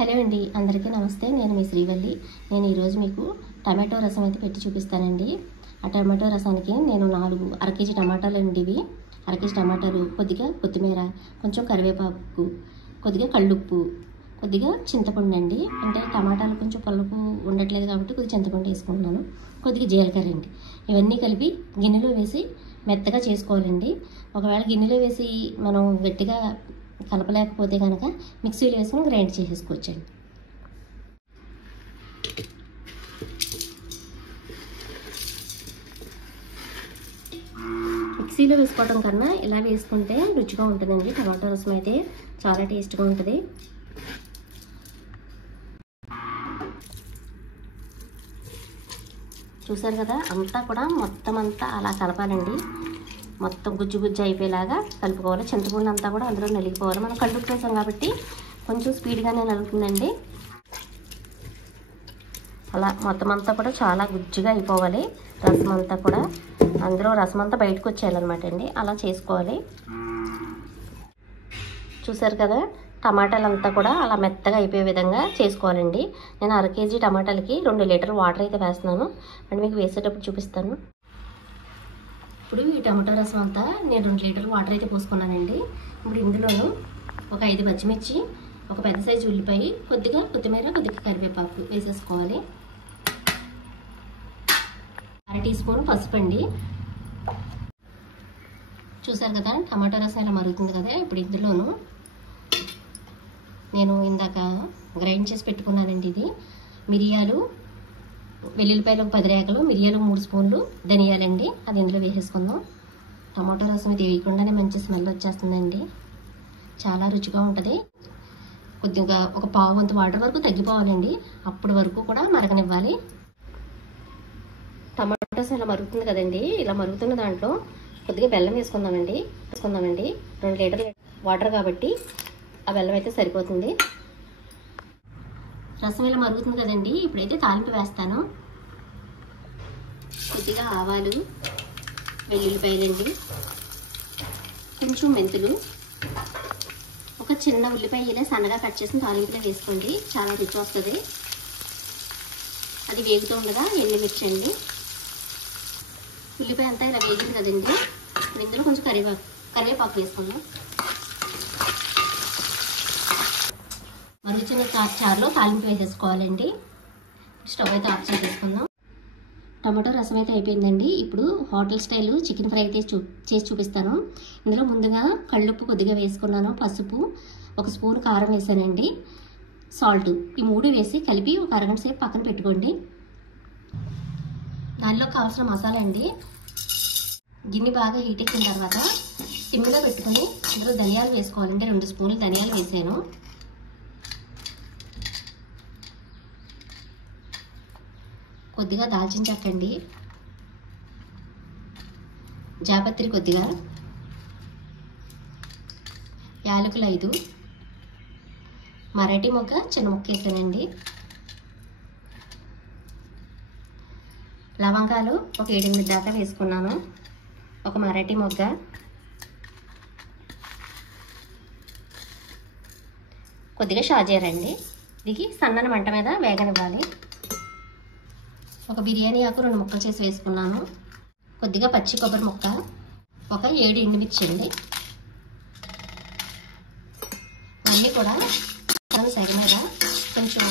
Hello అండి, అందరికీ నమస్తే. నేను మీ శ్రీవల్లి. నేను ఈరోజు మీకు టమాటో రసం అయితే పెట్టి చూపిస్తానండి. ఆ టమాటో రసానికి నేను 4 అర కేజీ టమాటాలు అండి. ఇవి అర కేజీ టమాటాలు, కొద్దిగా కొత్తిమీర, కొంచెం కరివేపాకు, కొద్దిగా కళ్ళుప్పు, కొద్దిగా చింతపండు అండి. అంటే టమాటాలు కొంచెం పులుపు ఉండట్లేదు కాబట్టి కొద్దిగా చింతపండు వేసుకుంటున్నాను. కొద్దిగా జీలకర్ర అండి. ఇవన్నీ కలిపి గిన్నెలో వేసి మెత్తగా చేసుకోవాలండి. ఒకవేళ గిన్నెలో వేసి మనం గట్టిగా కలపలేకపోతే కనుక మిక్సీలో వేసుకొని గ్రైండ్ చేసేసుకోవచ్చండి. మిక్సీలో వేసుకోవడం కన్నా ఇలా వేసుకుంటే రుచిగా ఉంటుందండి. టమాటో రసం అయితే చాలా టేస్ట్గా ఉంటుంది. చూసారు కదా, అంతా కూడా మొత్తం అంతా అలా కలపాలండి. మొత్తం గుజ్జు గుజ్జు అయిపోయేలాగా కలుపుకోవాలి. చింతపండు అంతా కూడా అందులో నలిగిపోవాలి. మనం కలుపు వేసాం కాబట్టి కొంచెం స్పీడ్గానే నలుగుతుందండి. అలా మొత్తం అంతా కూడా చాలా గుజ్జుగా అయిపోవాలి. రసం అంతా కూడా అందులో రసం అంతా బయటకు వచ్చేయాలన్నమాట అండి. అలా చేసుకోవాలి. చూసారు కదా, టమాటాలంతా కూడా అలా మెత్తగా అయిపోయే విధంగా చేసుకోవాలండి. నేను అర కేజీ టమాటాలకి 2 లీటర్ వాటర్ అయితే వేస్తున్నాను. అండ్ మీకు వేసేటప్పుడు చూపిస్తాను. ఇప్పుడు ఈ టమాటో రసం అంతా నేను 2 లీటర్ల వాటర్ అయితే పోసుకున్నానండి. ఇప్పుడు ఇందులోను ఒక 5 పచ్చిమిర్చి, ఒక పెద్ద సైజు ఉల్లిపాయ, కొద్దిగా కొత్తిమీర, కొద్దిగా కరివేపాకు వేసేసుకోవాలి. అర టీ స్పూన్ పసుపు అండి. చూసారు కదా, టమాటో రసం ఇలా మరుగుతుంది కదా. ఇప్పుడు ఇందులోను నేను ఇందాక గ్రైండ్ చేసి పెట్టుకున్నానండి. ఇది మిరియాలు, వెల్లుల్లిపాయలు 10 రేకలు, మిరియాలు 3 స్పూన్లు, ధనియాలండి. అది ఇందులో వేసేసుకుందాం. టమాటో రసం ఇది వేయకుండానే మంచి స్మెల్ వచ్చేస్తుందండి. చాలా రుచిగా ఉంటుంది. కొద్దిగా ఒక పావు వంతు వాటర్ వరకు తగ్గిపోవాలండి. అప్పటి వరకు కూడా మరగనివ్వాలి. టమాటో రసం ఇలా మరుగుతుంది కదండి. ఇలా మరుగుతున్న దాంట్లో కొద్దిగా బెల్లం వేసుకుందామండి. 2 లీటర్ల వాటర్ కాబట్టి ఆ బెల్లం అయితే సరిపోతుంది. రసం ఇలా మరుగుతుంది కదండి. ఇప్పుడైతే తాలింపు వేస్తాను. కొద్దిగా ఆవాలు, వెల్లుల్లిపాయలండి, కొంచెం మెంతులు, ఒక చిన్న ఉల్లిపాయ ఇలా సన్నగా కట్ చేసిన తాలింపులో వేసుకోండి. చాలా రుచి వస్తుంది. అది వేగుతూ ఉండగా ఎండుమిర్చి అండి. ఉల్లిపాయ అంతా ఇలా వేగింది కదండి. ఇందులో కొంచెం కరివేపాకు వేసుకుందాం. మరుగుచిన చారులో తాలింపు వేసేసుకోవాలండి. స్టవ్ అయితే ఆఫ్ చేసేసుకుందాం. టమాటో రసం అయితే అయిపోయిందండి. ఇప్పుడు హోటల్ స్టైల్ చికెన్ ఫ్రై అయితే చేసి చూపిస్తాను. ఇందులో ముందుగా కళ్ళుప్పు కొద్దిగా వేసుకున్నాను, పసుపు, 1 స్పూన్ కారం వేసానండి, సాల్ట్, ఈ 3 వేసి కలిపి ఒక అరగంట సేపు పక్కన పెట్టుకోండి. దానిలో కావాల్సిన మసాలా అండి. గిన్నె బాగా హీట్ ఎక్కిన తర్వాత సిమ్గా పెట్టుకుని ఇందులో ధనియాలు వేసుకోవాలండి. 2 స్పూన్లు ధనియాలు వేసాను. కొద్దిగా దాల్చిన చెక్క అండి, జాపత్రి కొద్దిగా, యాలకులు 5, మరాఠీ మొగ్గ చిన్న ముక్క వేసానండి, లవంగాలు ఒక 7-8 దాకా వేసుకున్నాను, ఒక మరాఠీ మొగ్గ, కొద్దిగా షాజీరా. ఇది సన్నని మంట మీద వేగనివ్వాలి. ఒక బిర్యానీ ఆకు 2 ముక్కలు చేసి వేసుకున్నాను. కొద్దిగా పచ్చి కొబ్బరి ముక్క, ఒక 7 ఎండుమిర్చి అండి. అన్నీ కూడా సైడ్ మీద కొంచెం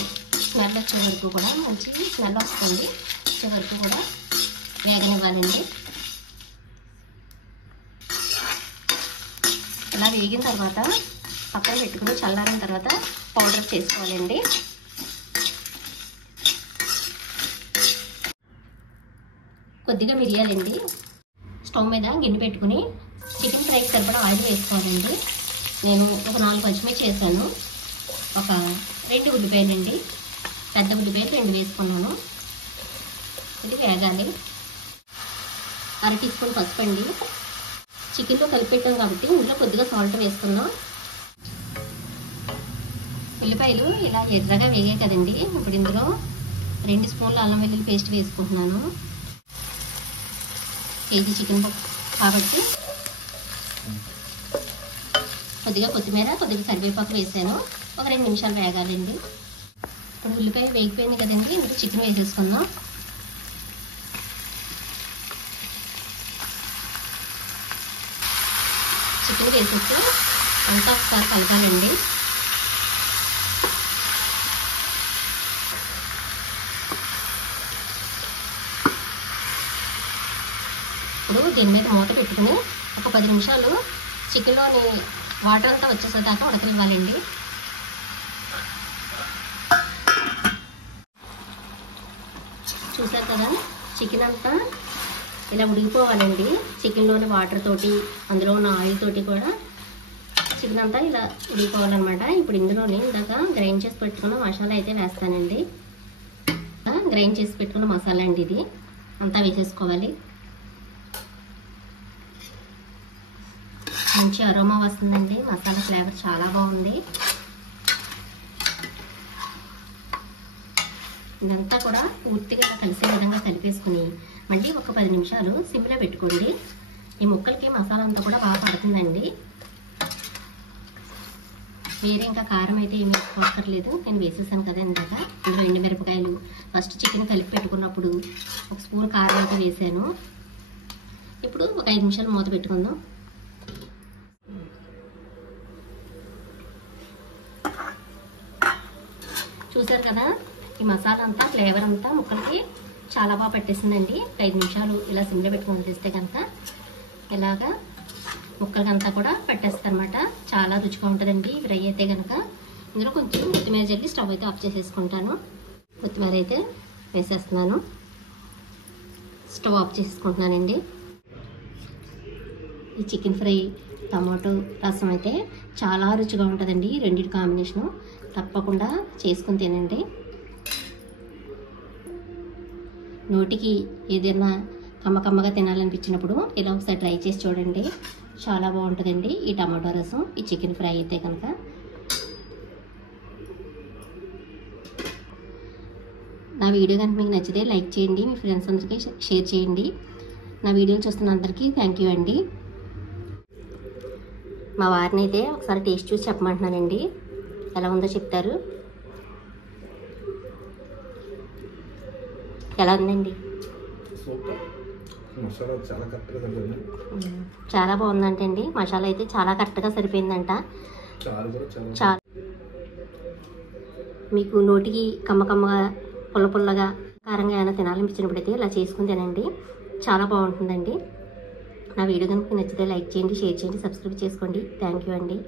స్మెల్ వచ్చే వరకు కూడా, మంచి స్మెల్ వస్తుంది, వచ్చే వరకు కూడా వేగనివ్వాలండి. ఇలా వేగిన తర్వాత పక్కన పెట్టుకుని చల్లారిన తర్వాత పౌడర్ చేసుకోవాలండి. కొద్దిగా మిరియాలండి. స్టవ్ మీద గిన్నె పెట్టుకుని చికెన్ ఫ్రైకి సరిపడా ఆయిల్ వేసుకోవాలండి. నేను ఒక 4 పచ్చిమిర్చి వేసాను, ఒక 2 ఉల్లిపాయలండి, పెద్ద ఉల్లిపాయలు 2 వేసుకున్నాను. ఇది వేగాలి. అర టీ స్పూన్ పసుపు అండి. చికెన్లో కలిపి పెట్టాం కాబట్టి ఇందులో కొద్దిగా సాల్ట్ వేసుకున్నాం. ఉల్లిపాయలు ఇలా ఎర్రగా వేగాయి కదండి. ఇప్పుడు ఇందులో 2 స్పూన్ల అల్లం వెల్లుల్లి పేస్ట్ వేసుకుంటున్నాను. కేజీ చికెన్ కాబట్టి కొద్దిగా కొత్తిమీర, కొద్దిగా కరివేపాకు వేసాను. ఒక 2 నిమిషాలు వేగాలండి. ఇప్పుడు ఉల్లిపాయ వేగిపోయింది కదండి, ఇందులో చికెన్ వేసేసుకుందాం. చికెన్ వేసేసి అంతా ఒకసారి కలపాలండి. ఇప్పుడు దీని మీద మూత పెట్టుకుని ఒక 10 నిమిషాలు చికెన్లోని వాటర్ అంతా వచ్చేసేదాకా ఉడకనివ్వాలండి. చూసారు కదా, చికెన్ అంతా ఇలా ఉడికిపోవాలండి. చికెన్లోని వాటర్ తోటి, అందులో ఉన్న ఆయిల్ తోటి కూడా చికెన్ అంతా ఇలా ఉడికిపోవాలన్నమాట. ఇప్పుడు ఇందులోని ఇందాక గ్రైండ్ చేసి పెట్టుకున్న మసాలా అయితే వేస్తానండి. గ్రైండ్ చేసి పెట్టుకున్న మసాలా అండి, ఇది అంతా వేసేసుకోవాలి. మంచి అరోమా వస్తుందండి, మసాలా ఫ్లేవర్ చాలా బాగుంది. ఇదంతా కూడా పూర్తిగా కలిసే విధంగా కలిపేసుకుని మళ్ళీ ఒక 10 నిమిషాలు సిమ్లో పెట్టుకోండి. ఈ ముక్కలకి మసాలా అంతా కూడా బాగా పడుతుందండి. వేరే ఇంకా కారం అయితే ఏమి వేసుకోక్కర్లేదు, నేను వేసేసాను కదా ఇందాక. ఇందులో ఎండుమిరపకాయలు, ఫస్ట్ చికెన్ కలిపి పెట్టుకున్నప్పుడు 1 స్పూన్ కారం అయితే వేసాను. ఇప్పుడు ఒక 5 నిమిషాలు మూత పెట్టుకుందాం. చూసారు కదా, ఈ మసాలా అంతా ఫ్లేవర్ అంతా ముక్కలకి చాలా బాగా పట్టేసిందండి. 5 నిమిషాలు ఇలా సిమ్లో పెట్టుకొని చేస్తే కనుక ఇలాగా ముక్కలకంతా కూడా పట్టేస్తుంది అనమాట. చాలా రుచిగా ఉంటుందండి ఫ్రై అయితే కనుక. ఇందులో కొంచెం కొత్తిమీర జల్లి స్టవ్ అయితే ఆఫ్ చేసేసుకుంటాను. కొత్తిమీర అయితే వేసేస్తున్నాను, స్టవ్ ఆఫ్ చేసుకుంటున్నానండి. ఈ చికెన్ ఫ్రై టమాటో రసం అయితే చాలా రుచిగా ఉంటుందండి. రెండింటి కాంబినేషను తప్పకుండా చేసుకుని తినండి. నోటికి ఏదైనా కమ్మగా తినాలనిపించినప్పుడు ఇలా ఒకసారి ట్రై చేసి చూడండి, చాలా బాగుంటుందండి ఈ టమాటో రసం, ఈ చికెన్ ఫ్రై అయితే కనుక. నా వీడియో కనుక మీకు నచ్చితే లైక్ చేయండి, మీ ఫ్రెండ్స్ అందరికీ షేర్ చేయండి. నా వీడియోలు చూస్తున్న అందరికీ థ్యాంక్ యూ అండి. మా వారిని అయితే ఒకసారి టేస్ట్ చూసి చెప్పమంటున్నానండి, ఎలా ఉందో చెప్తారు. ఎలా ఉందండి? చాలా బాగుందంట అండి. మసాలా అయితే చాలా కరెక్ట్గా సరిపోయిందంట. చాలా మీకు నోటికి కమ్మగా పుల్లగా కారంగా ఏమైనా తినాలనిపించినప్పుడైతే ఇలా చేసుకుని తినండి, చాలా బాగుంటుందండి. నా వీడియో కనుక నచ్చితే లైక్ చేయండి, షేర్ చేయండి, సబ్స్క్రైబ్ చేసుకోండి. థ్యాంక్ యూ అండి.